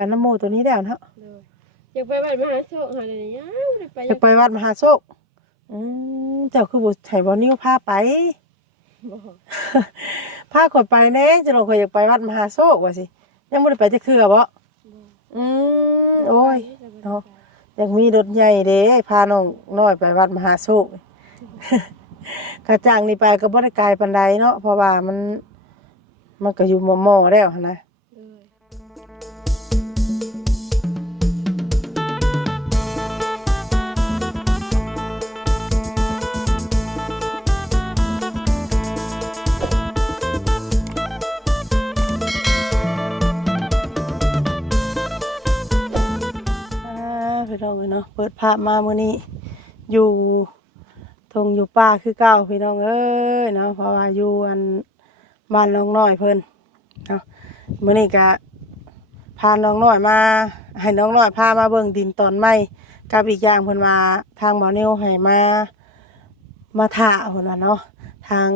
ไปน้ำโมตัวนี้แล้วเนาะอยากไปวัดมหาโชคหาเลยเนี่ยอยากไปวัดมหาโชคเจ้าคือบ่ให้บ่นิ้วพาไป บ่ พาข่อยไปแน่จะลองข่อยอยากไปวัดมหาโชคว่าสิยังบ่ได้ไปจักเทื่อบ่โอ้ยเนาะอยากมีรถใหญ่เด้พาน้องน้อยไปวัดมหาโชค กระจ้างนี่ไปก็บ่ได้ไกลปานใดเนาะเพราะว่ามันก็อยู่หม้อๆแล้วหั่นนะพี่น้องเนาะเปิดภาพมามื้อนี้อยู่ทงอยู่ป่าคือเก่าพี่น้องเอ้ยเนาะเพราะว่าอยู่อันบ้านน้องน้อยเพิ่นเนาะมื้อนี้ก็พาน้องน้อยมาให้น้องน้อยพามาเบิ่งดินตอนใหม่กับอีกอย่างเพิ่นว่าทางบ่อนิวให้มาถ่าเพิ่นว่าเนาะทาง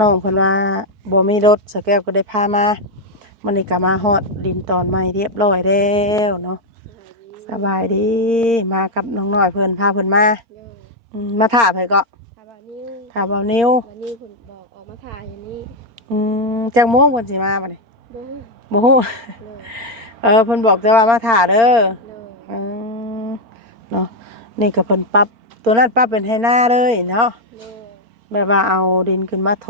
น้องเพิ่นว่าบ่มีรถสแก้วก็ได้พามามื้อนี้ก็มาฮอดดินตอนใหม่เรียบร้อยแล้วเนาะสบายดีมากับน้องน้อยเพิ่นพาเพิ่นมามาถ่าไผก็ถ่าบ่อนิววันนี้คุณบอกออกมาถ่ายอย่างนี้จักโมงเพิ่นสิมาบัดนี้บ่ฮู้เพิ่นบอกแต่ว่ามาถ่าเด้อเนาะนี่ก็เพิ่นปรับตัวนั้นปรับเป็นให้หน้าเลยเนาะแบบว่าเอาดินขึ้นมาถ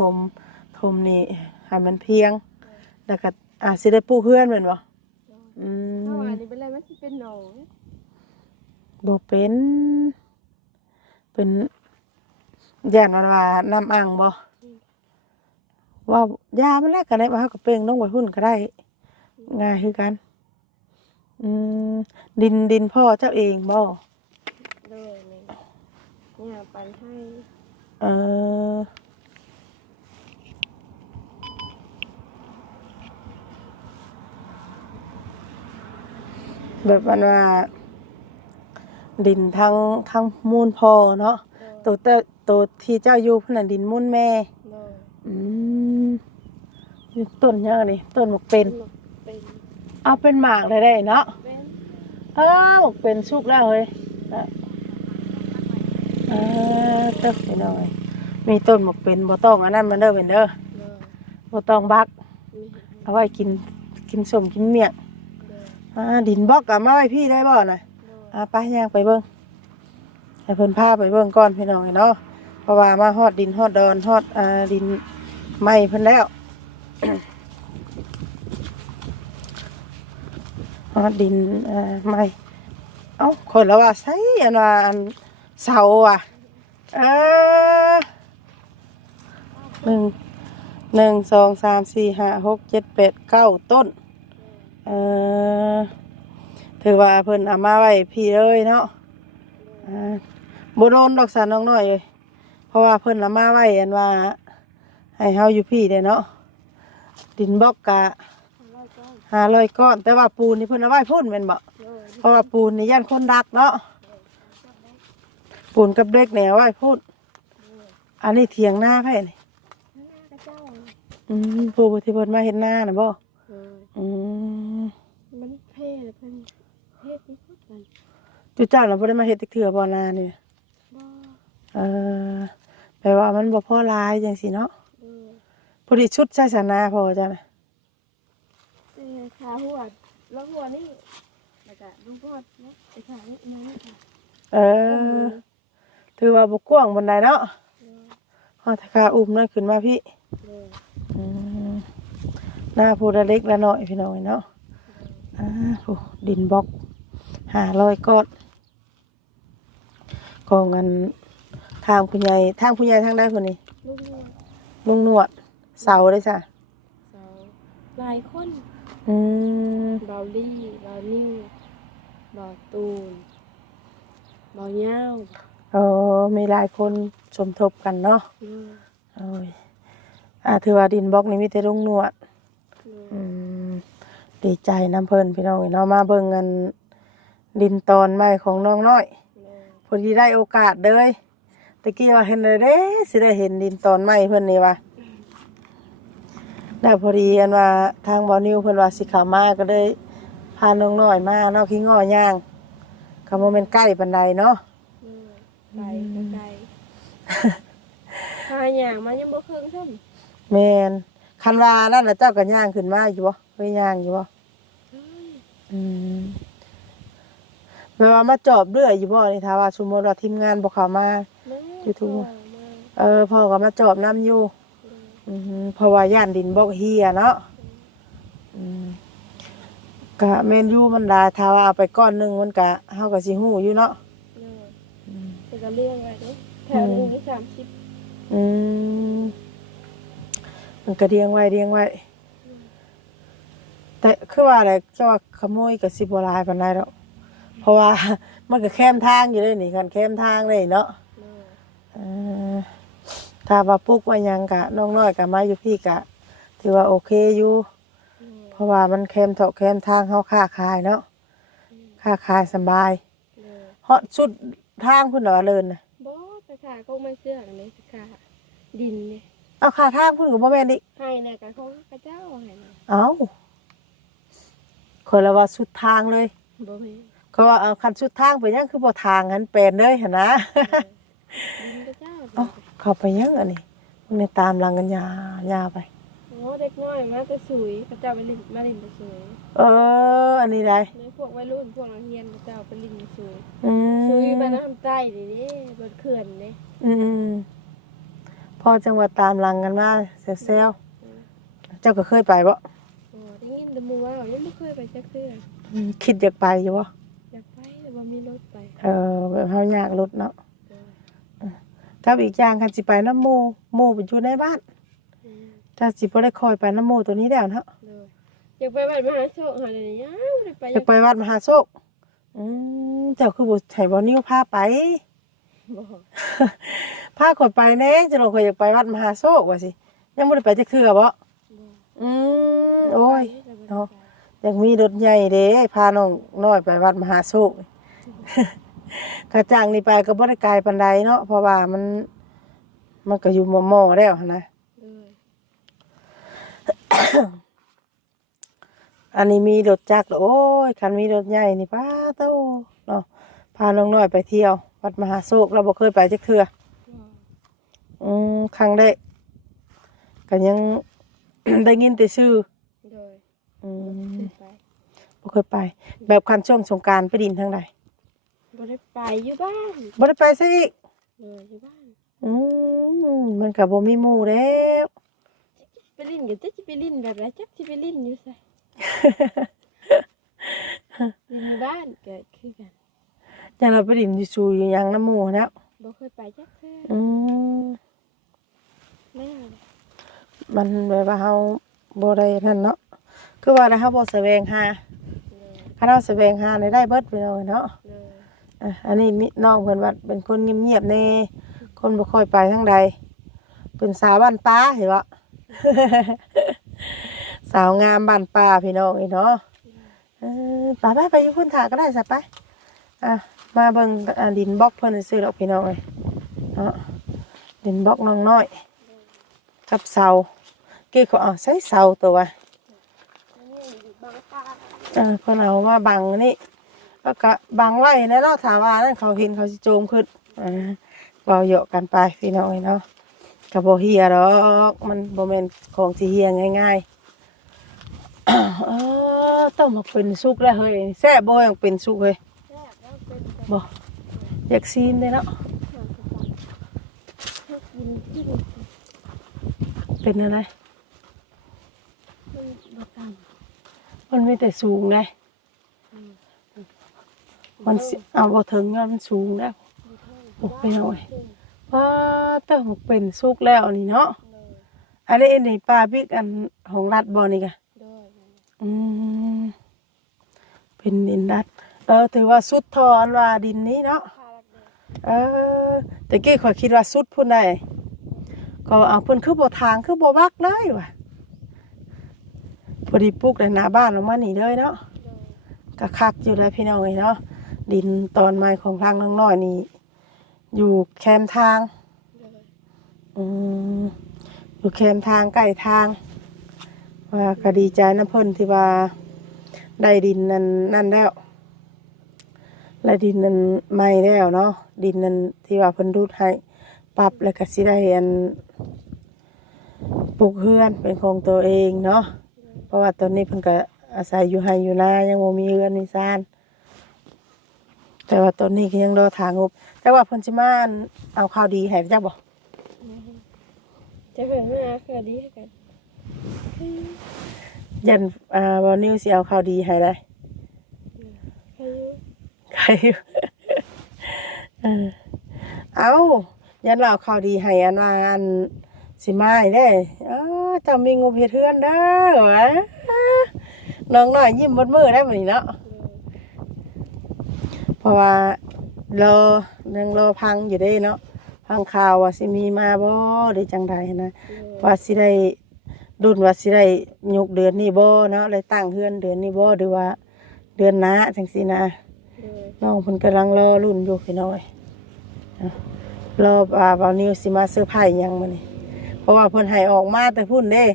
มนี่ให้มันเพียงแล้วก็สิได้ปลูกเฮือนแม่นบ่ถ้าว่านี่เป็นอะไรมันสิเป็นหนองบ่เป็นย่านว่าน้ำอ่างบ่ว่ายามันแลกกันได้ว่าเฮาก็เป่งลงไว้หุ่นก็ได้ง่ายคือกันดินพ่อเจ้าเองบ่เลยเนี่ยปันให้แบบว่าดินทั้งมูลพ่อเนาะตัวที่เจ้าอยู่เพิ่นน่ะดินมูลแม่ต้นยังนี่ต้นหมกเป็นเอาเป็นหมากได้เนาะหมกเป็นสุกแล้วเฮ้ยเติบไปหน่อยมีต้นหมกเป็นบ่ต้องอันนั้นมันเด้อเป็นเด้อบ่ต้องบักเอาไว้กินส้มกินเมี่ยงดินบล็อกกับมาไว้พี่ได้บ่น่ะไปย่างไปเบิ่งให้เพิ่นพาไปเบิ่งก่อนพี่น้องเนาะเพราะว่ามาฮอดดินฮอดดอนฮอดดินใหม่เพิ่นแล้วฮอดดินใหม่คนละว่าใส่อันว่าเสา1 2 3 4 5 6 7 8 9ต้นถือว่าเพิ่นเอามาไว้พี่เลยเนาะบ่โดนดอกสารน้องน้อยเลยเพราะว่าเพิ่นเอามาไว้อันว่าให้เฮาอยู่พี่เด้เนาะดินบล็อกกะ500 ก้อนแต่ว่าปูนนี่เพิ่นเอาไว้พุ่นแม่นบ่เพราะว่าปูนนี่ย่านคนรักเนาะปูนกับเด็กแนวไว้พุ่นอันนี้เถียงหน้าไผนี่ปูที่เพิ่นมาเฮ็ดหน้าน่ะบ่มันเพ่เลยเพิ่นเฮ็ดนี่พุดกันจุเจ้าเราบ่ได้มาเฮ็ดเทื่อบ่นานี่แปลว่ามันบ่พอหลายจังซี่เนาะพอดีชุดใช้สนาพอจ้ะนะขาหัวแล้วหัวนี่แล้วก็ลูกพอดเนาะไอ้ขานี่ถือว่าบ่กว้างปานใดเนาะฮอดขาอุ้มนั่นขึ้นมาพี่หน้าผู้เล็กละน้อยพี่น้องเนาะดินบล็อก500 ก้อนของเงินทางผู้ใหญ่ทางใดคนนี้ลุงนวดเสาได้จ้ะเสาหลายคนเบาลี่เบานิ่วเบาตูนเบาเย้ามีหลายคนสมทบกันเนาะถือว่าดินบล็อกนี้มีแต่ลุงนวดดีใจน้ำเพิ่นพี่น้องเนาะมาเบิ่งกันดินตอนใหม่ของน้องน้อยพอดีได้โอกาสเลยตะกี้ว่าเห็นเลยเด้สิได้เห็นดินตอนใหม่เพิ่นนี่ว่าได้พอดีอันว่าทางบ่อนิวเพิ่นว่าสิเข้ามาก็เลย พาน้องน้อยมาเนาะขี้ง้อย่างก็บ่แม่นใกล้ปานใดเนาะไกลก็ไกลพาย่างมายังบ่เครื่องซ้ำแม่นคันว่านั่นน่ะเจ้าก็ย่างขึ้นมาอยู่บ่เคยย่างอยู่บ่อืมแม่ว่ามาจอบเรื่อยอยู่บ่นี่ถ้าว่าสมมุติว่าทีมงานบ่เข้ามาอยู่ทุกพ่อก็มาจอบน้ำอยู่เพราะว่าย่านดินบ่เฮียเนาะก็แม่นอยู่มันได้ถ้าว่าเอาไปก้อนหนึงมันก็เฮาก็สิฮู้อยู่เนาะแต่ก็เลี้ยงไว้เด้แถวนึงมี30มันก็เลี้ยงไว้แต่คือว่าอะไรเจ้าว่าขโมยก็สิบ่หลายปานใดดอกเพราะว่ามันก็แคมทางอยู่เลยนี่คันแคมทางเลยเนาะถ้าว่าปลูกไว้หยังก็น้องน้อยก็มาอยู่พี่ก็ถือว่าโอเคอยู่เพราะว่ามันแคมเถาะแคมทางเฮาค้าขายเนาะค้าขายสบายฮอดสุดทางพุ่นเหรอเลินน่ะบ่ไปขาก็ไม่เชื่อเลยขาดินนี่เอาค่าทางพุ่นก็บ่แม่นอีกให้น่ะก็ของพระเจ้าให้น่ะเอ้าคนละว่าสุดทางเลยบ่แม่นเขาว่าเอาคันสุดทางไปยังคือบ่ทางงั้นเป็นเลยหั่นนะพระเจ้าเข้าไปยังอันนี้มันในตามหลังกันยาไปเด็กน้อยมาแต่สวยพระเจ้าไปลินมาลินแต่สวยอันนี้ได้ในพวกวัยรุ่นพวกนักเรียนพระเจ้าไปลินสวยสวยมาน้ำใต้ดิบนเขื่อนนี่พอจังหวัดตามหลังกันมาเซลเจ้าก็เคยไปบ่ได้ยินแต่หมู่ว่ายังไม่เคยไปจักเทื่อคิดอยากไปอยู่บ่อยากไปแต่ว่ามีรถไปแบบเฮาอยากรถเนาะกับอีกอย่างคันสิไปน้ำหมู่ไปอยู่ในบ้านถ้าสิบ่ได้คอยไปน้ำหมู่ตัวนี้แล้วเนาะอยากไปวัดมหาโชคหาเลยยังอยากไปวัดมหาโชคเจ้าคือบ่ให้บ่นิ้วพาไปพาข่อยไปแน่จะลองข่อยอยากไปวัดมหาโชคว่าสิยังบ่ได้ไปจักเทื่อบ่โอ้ยเนาะอยากมีรถใหญ่เด้พาน้องน้อยไปวัดมหาโชคกระจังนี่ไปก็บ่ได้ไกลปานใดเนาะเพราะว่ามันก็อยู่หม้อๆแล้วนะอันนี้มีรถจักรโอ้ยคันมีรถใหญ่นี่ป้าโตเนาะพาน้องน้อยไปเที่ยววัดมหาโชคเราบ่เคยไปจักเทื่อครั้งแรกก็ยัง ได้ยินแต่ชื่อบ่เคยไปแบบคันช่วงสงกรานต์ไปดินทางใดบ่ได้ไปอยู่บ้านบ่ได้ไปซะอีกอยู่บ้านมันก็บ่มีหมู่แล้วไปลิ้นอยู่จะไปลิ้นแบบไรจักสิไปลิ้นอยู่ไสอยู่บ้านเกิดขึ้นกันจังเราไปดินอยู่อยู่หยังน้ำหมู่แล้วบ่เคยไปจักเทื่อแม่มันแบบว่าเฮาบ่ได้นั่นเนาะคือว่าเฮาบ่แสวงหาถ้าเราแสวงหาได้เบิดไปเลยเนาะอันนี้มีน้องเพิ่นว่าเป็นคนเงียบๆแน่คนบ่ค่อยไปทางใดเป็นสาวบ้านป่าเห็นบ่สาวงามบ้านป่าพี่น้องอีเนาะไปอยู่พุ่นถ่าก็ได้ซะไปมาเบิ่งดินบล็อกเพิ่นซื้อดอกพี่น้องเอ้ยเนาะดินบล็อกน้องน้อยกับเสาเกี่ยวใช้เสาตัวเพิ่นเอามาบังนี่แล้วก็บังไว้แล้วเนาะถามว่านั่นเขาเห็นเขาสิโจมขึ้นเว้าเหยาะกันไปพี่น้องเนาะก็บ่เฮียดอกมันบ่แม่นของสิเฮียง่ายๆต้องมาเป็นสุกแล้วเฮ้ยแซ่บบ่ยังเป็นสุกเฮ้ยบ่อยากซีนเด้เนาะเป็นอะไรมันไม่แต่สูงเลยมันเอาบ่ถึงแล้วมันสูงแล้วโอ้ไปหน่อยต้องเป็นสุกแล้วนี่เนาะอันนี้นี่ปลาบิ๊กอันของรัดบ่นี่กะเป็นดินรัดถือว่าสุดทออันว่าดินนี้เนาะแต่กี้ข่อยคิดว่าสุดพุ่นได้ก็เอาเพิ่นคือบ่ทางคือบ่บักเลยว่ะพอดีปลูกในหน้าบ้านลงมานี่เลยเนาะก็คักอยู่เลยพี่น้องเนาะดินตอนไม้ของทางน้องน้อยนี่อยู่แคมทางอยู่แคมทางใกล้ทางว่าก็ดีใจนะเพิ่นที่ว่า ได้ดินนั่นแล้วได้ดินนั่นใหม่แล้วเนาะดินนั่นที่ว่าเพิ่นรูดให้ปรับแล้วก็สิได้อันปลูกเรือนเป็นของตัวเองเนาะเพราะว่าตอนนี้เพิ่นก็อาศัยอยู่ไร่อยู่นายังบ่มีเรือนมีศาลแต่ว่าตอนนี้ก็ยังรอทางงบแต่ว่าเพิ่นสิมาเอาข่าวดีให้จักบ่ จะเพิ่นมาคือดีให้กัน ยันบ่นิวสิเอาข่าวดีให้ได้ อายุ ใครอยู่ เอายันเราเอาข่าวดีให้อันว่าอันสิมาให้ได้เจ้ามีงบเฮ็ดเฮือนเด้อวะน้องน้อยยิ้มเบิดมื้อได้มื้อนี้เนาะเพราะว่ายังรอพังอยู่เด้เนาะพังข่าวว่าสิมีมาบ่ได้จังไดนะว่าสิได้รุ่นว่าสิได้ยกเดือนนี้บ่เนาะเลยตั้งเฮือนเดือนนี้บ่หรือว่าเดือนหน้าจังซี่นะน้องเพิ่นกำลังรอรุ่นอยู่พี่น้อยรอบ่าวนิวสิมาเซอร์ไพรส์หยังมื้อนี้เพราะว่าเพิ่นให้ออกมาแต่พุ่นเด้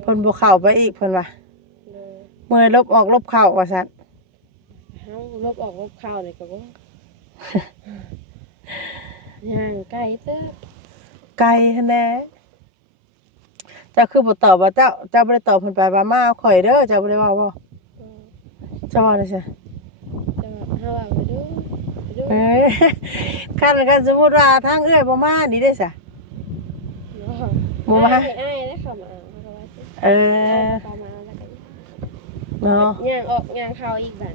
เพิ่นบ่เข้าไปอีกเพิ่นว่าเมื่อลบออกลบเข้าว่าซั่น เฮาลบออกลบเข้านี่ก็บ่ ย่างไก่เด้อ ไกลหั่นแหละเจ้าคือบ่ตอบว่าเจ้าบ่ได้ตอบเพิ่นไปว่ามาเอาข่อยเด้อเจ้าบ่ได้เว้าบ่เจ้าว่าได้ซะ จะเฮาว่าไปดูไปดู เอ้ย คันสมมุติว่าทางเอื้อยบ่มานี่ได้ซะ บ่มา อ้ายได้เข้ามาเขาว่าสิ เออ เข้ามาแล้วก็ เนาะ ย่างออกย่างเข้าอีกบัด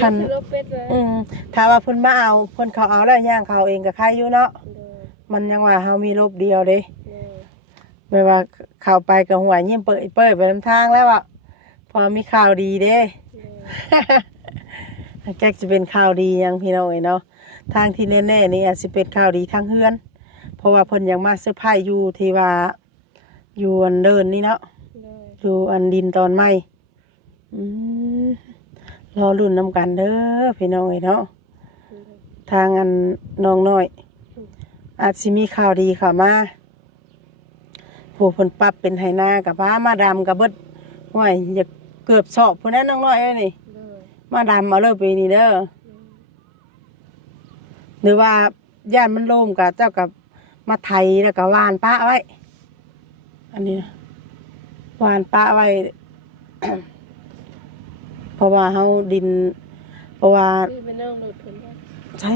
คัน ลบเป็ดเลย ถ้าว่าเพิ่นมาเอาเพิ่นเขาเอาแล้วย่างเขาเองก็ใครอยู่เนาะ เด้อ มันยังว่าเฮามีลบเดียวเด้ เด้อ ไม่ว่าเข้าไปก็หัวยิ้มเปิดไปนำทางแล้วอ่ะพอมีข่าวดีเด้ เด้อ แก๊กจะเป็นข่าวดียังพี่น้องเนาะทางที่แน่ๆนี่อาจสิเป็นข่าวดีทางเฮือนเพราะว่าเพิ่นยังมาเซอร์ไพรส์อยู่ที่ว่าอยู่อันเดินนี่เนาะ เด้อ อยู่อันดินตอนใหม่รอรุ่นนำกันเด้อพี่น้องเนาะทางอันน้องน้อยอาจสิมีข่าวดีเข้ามาผู้เพิ่นปรับเป็นไหนากับพามาดำกับเบิดห้วยอยากเกือบสอบพุ่นนั้นน้องน้อยเอ้ยนี่ เด้อ มาดำเอาเลยปีนี้เด้อหรือว่าย่านมันโล่งกับเจ้ากับมาไถแล้วก็หวานปะไว้อันนี้นะหวานปะไว้ เพราะว่าเฮาดินเพราะว่า คือไปนั่งรถเพิ่นว่า ใช่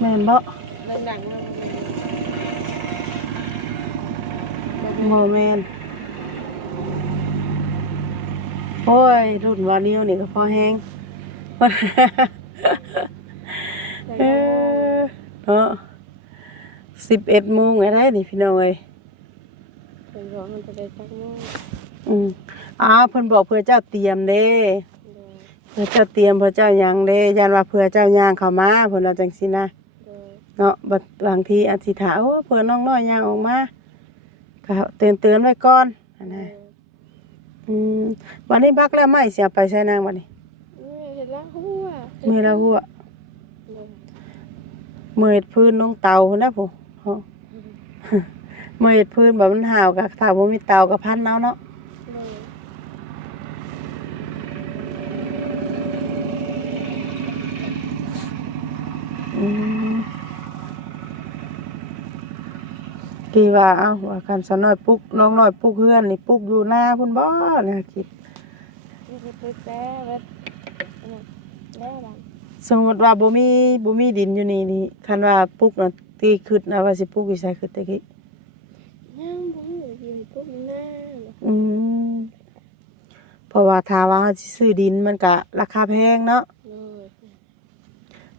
แม่นบ่ ดังๆมา บ่แม่นโอ้ยรุ่นวานิวนี่ก็พอแห้ง เออเนาะ11:00นอะไรนี่พี่น้องเอ้ย เพิ่นบอกมันจะได้จักโมง เพิ่นบอกเพื่อเจ้าเตรียมเด้ เด้อ เพื่อเจ้าเตรียมเพื่อเจ้าหยังเด้ยันว่าเพื่อเจ้าย่างเข้ามาเพิ่นว่าจังซี่นะ เด้อ เนาะบางทีอธิษฐานโอ้เพื่อน้องน้อยย่างออกมาก็เตือนไว้ก่อนอันนั้นวันนี้พักแล้วไม่เสียไปใช้นางวันนี้ เห็นแล้วหัว มือละหัว เด้อ มือเฮ็ดพื้นน้องเตาพุ่นนะผู้เนาะ มือเฮ็ดพื้นแบบมันห่าวกับถ้าบ่มีเตาก็พันเอาเนาะ เด้อ อืมกี่ว่าเอ้าว่าคันสะน้อยปลุกน้องน้อยปลุกเฮือนนี่ปลุกอยู่หน้าพุ่นบ่นะคิด นี่คือไปแป้เวทแล้วบัง สมมติว่าบ่มีดินอยู่นี่คันว่าปลุกน่ะตีขึ้นนะว่าสิปลุกอยู่ไสคือตะกี้ ยังบ่ฮู้อยู่ให้ปุ๊บหน้า อืมเพราะว่าถ้าว่าเราสิซื้อดินมันก็ราคาแพงเนาะ เด้อ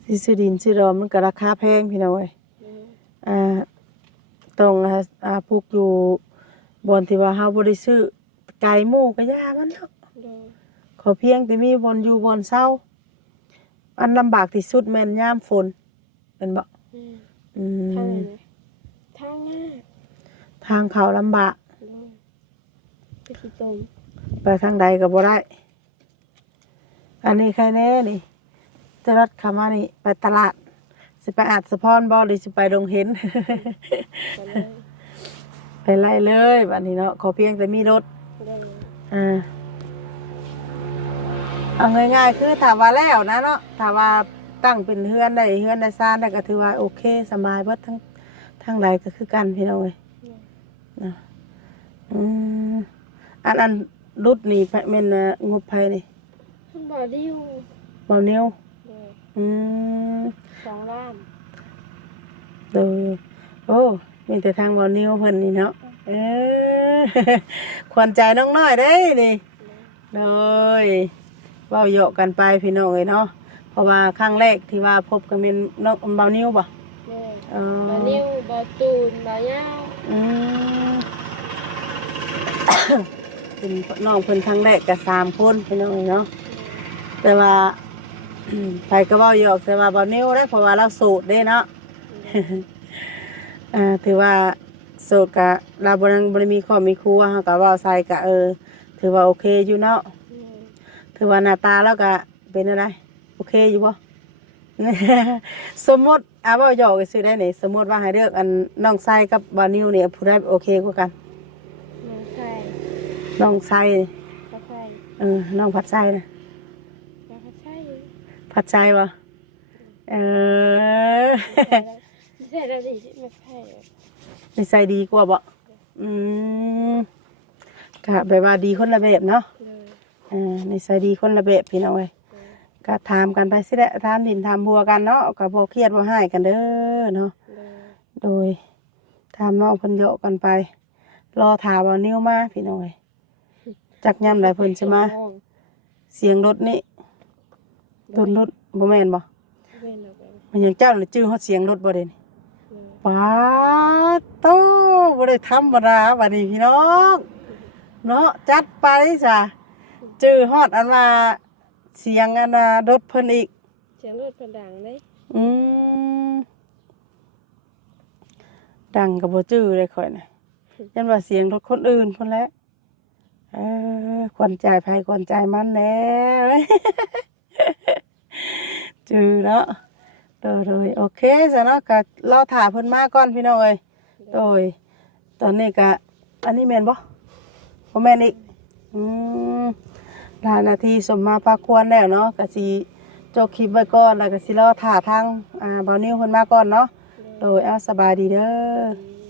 สิซื้อดินซื้อดอนมันก็ราคาแพงพี่น้องเอ้ย เด้อ ต้องปลูกอยู่บ่อนที่ว่าเฮาบ่ได้ซื้อไก่หมูก็ย่ามันเนาะ เด้อ ขอเพียงแต่มีบ่อนอยู่บ่อนเช่าอันลำบากที่สุดแม่นยามฝนแม่นบ่ ทางไหนนะทางหน้า ทางเขาลำบาก เด้อไปสิจม ไปทางใดก็บ่ได้ อันนี้ใครแน่นี่จะรถเข้ามานี่ไปตลาดสิไปอาจสะพรบ่หรือสิไปดงเห็น ไปเลย ไปไล่เลยบัดนี้เนาะขอเพียงแต่มีรถ เด้อ อ่า เอาง่ายๆคือถามว่าแล้วนะเนาะถามว่าตั้งเป็นเฮือนได้เฮือนได้ซ่านได้ก็ถือว่าโอเคสบายเบิดทั้งหลายก็คือกันพี่น้องเอ้ยนะอืมอันรุดนี่แม่นงบไผนี่ เพิ่นบ่ดิ้ว เบานิ้ว เลย อืม 2 ล้าน โดยโอ้มีแต่ทางเบานิ้วเพิ่นนี่เนาะเออ ขวัญใจน้องน้อยเด้นี่โดยเว้าเหยาะกันไปพี่น้องเอ้ยเนาะเพราะว่าครั้งแรกที่ว่าพบกันเป็นน้องเบานิ้วบ่ เลย เออ บ่นิ้วบ่ตูนบ่ยาว อืม เป็นน้องเพิ่นครั้งแรกก็3คนพี่น้องเอ้ยเนาะแต่ว่า ไปก็เว้าเหยาะแต่ว่าเบานิ้วได้เพราะว่าเราโสดเด้เนาะ ถือว่าโสดกะเราบ่ได้มีครอบมีครัวเฮาก็เว้าใส่กะถือว่าโอเคอยู่เนาะถือว่าหน้าตาแล้วก็เป็นอะไรโอเคอยู่บ่ สมมุติเว้าหยอกซื่อได้นี่สมมุติว่าให้เลือกอันน้องไส้กับบานิวนี่ผู้ใดโอเคกว่ากัน น้องชาย น้องไส้ ก็ใช่ น้องผัดไส้นะ ก็ใช่ ผัดไส้บ่เออ ใช่แล้วดิไม่ใช่ นิสัยดีกว่าบ่อืมก็แบบว่าดีคนละแบบเนาะ เลย นิสัยดีคนละแบบพี่น้องเอ้ยก็ถามกันไปสิแหละถามดินถามบัวกันเนาะก็บ่เครียดบ่ให้กันเด้อเนาะ เลย โดยถามน้องเพิ่นโยกกันไป รอถามว่านิ้วมาพี่น้องเอ้ยจักยามใดเพิ่นสิมาเสียงรถนี่ต้นรถบ่แม่นบ่ เว้นออกไป มันยังเจ้าน่ะจื้อฮอดเสียงรถบ่เด้นี่ เลย ป๊าดโตบ่ได้ธรรมดาบัดนี้พี่น้องเนาะจัดไปจ้ะจื้อฮอดอันว่าเสียงอันน่ะรถเพิ่นอีก เสียงรถเป็นดังเลย อืมดังกับบ่จื้อเลยข่อยน่ะยันว่าเสียงรถคนอื่นพุ่นแหละขวัญใจไผขวัญใจมันแหล้ว จื้อเนาะโดยโอเคซะเนาะก็รอถ่าเพิ่นมาก่อนพี่น้องเอ้ยโดยตอนนี้ก็อันนี้แม่นบ่บ่แม่นอีกอืมหลายนาทีสมมาปาควรแล้วเนาะก็สิจบคลิปไว้ก่อนแล้วก็สิรอถ่าทางบ่าวนิวเพิ่นมาก่อนเนาะโดยเอาสบายดีเด้อ ดี